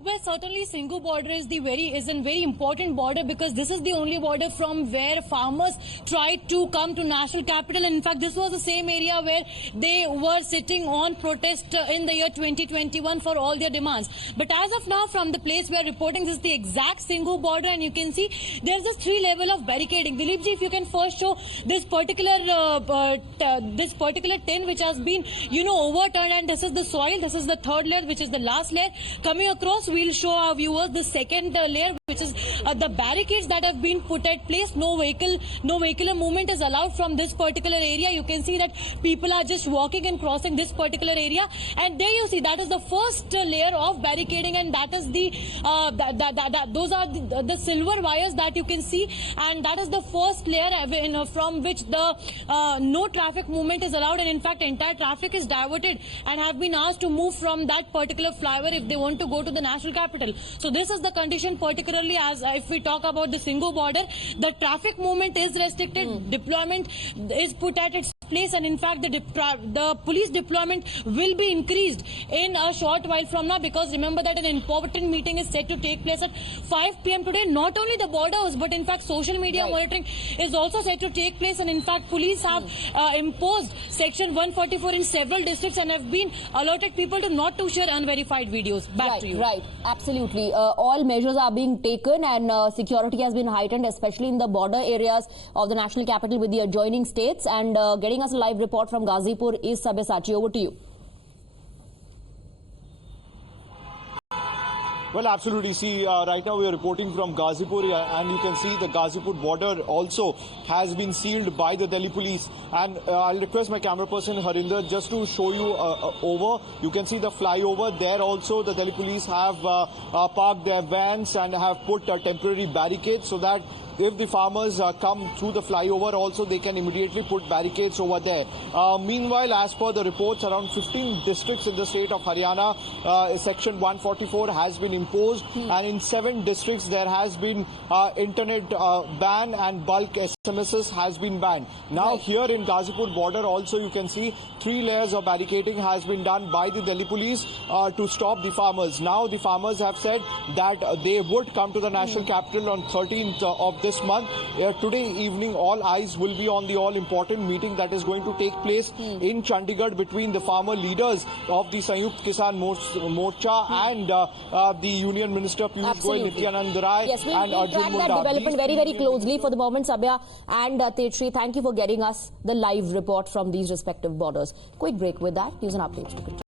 Well, certainly Singhu border is a very important border, because this is the only border from where farmers tried to come to national capital. And in fact, this was the same area where they were sitting on protest in the year 2021 for all their demands. But as of now, from the place we are reporting, this is the exact Singhu border, and you can see there's this 3 level of barricading. Dilip ji, if you can first show this particular tin which has been overturned, and this is the soil. This is the third layer, which is the last layer. Coming across, we'll show our viewers the second layer, which is the barricades that have been put at place. No vehicular movement is allowed from this particular area. You can see that people are just walking and crossing this particular area, and there you see that is the first layer of barricading, and that is those are the silver wires that you can see, and that is the first layer from which the no traffic movement is allowed, and in fact entire traffic is diverted and have been asked to move from that particular flyover if they want to go to the national capital. So this is the condition, particularly as if we talk about the Singhu border. The traffic movement is restricted, deployment is put at its place, and in fact the police deployment will be increased in a short while from now, because remember that an important meeting is set to take place at 5 p.m. today. Not only the borders, but in fact social media monitoring is also set to take place, and in fact police have imposed section 144 in several districts and have been alerted people to not to share unverified videos. Back to you. Right, absolutely. All measures are being taken, and security has been heightened, especially in the border areas of the national capital with the adjoining states. And getting us a live report from Ghazipur is Sabyasachi. Over to you. Well, absolutely. See, right now we are reporting from Ghazipur, and you can see the Ghazipur border also has been sealed by the Delhi police. And I'll request my camera person Harinder just to show you over. You can see the flyover there also. The Delhi police have parked their vans and have put temporary barricades so that if the farmers come through the flyover also, they can immediately put barricades over there. Meanwhile, as per the reports, around 15 districts in the state of Haryana, section 144 has been imposed, and in 7 districts there has been internet ban, and bulk SMSs has been banned. Now here in Ghazipur border also, you can see 3 layers of barricading has been done by the Delhi police to stop the farmers. Now the farmers have said that they would come to the national capital on 13th of this month. Today evening, all eyes will be on the all-important meeting that is going to take place in Chandigarh between the farmer leaders of the Sanyukt Kisan Morcha and the Union Minister Piyush Goyal, Nityanand Rai, yes, and Arjun Munda. That development very closely. For the moment, Sabya and Tetri, thank you for getting us the live report from these respective borders. Quick break with that. News and updates.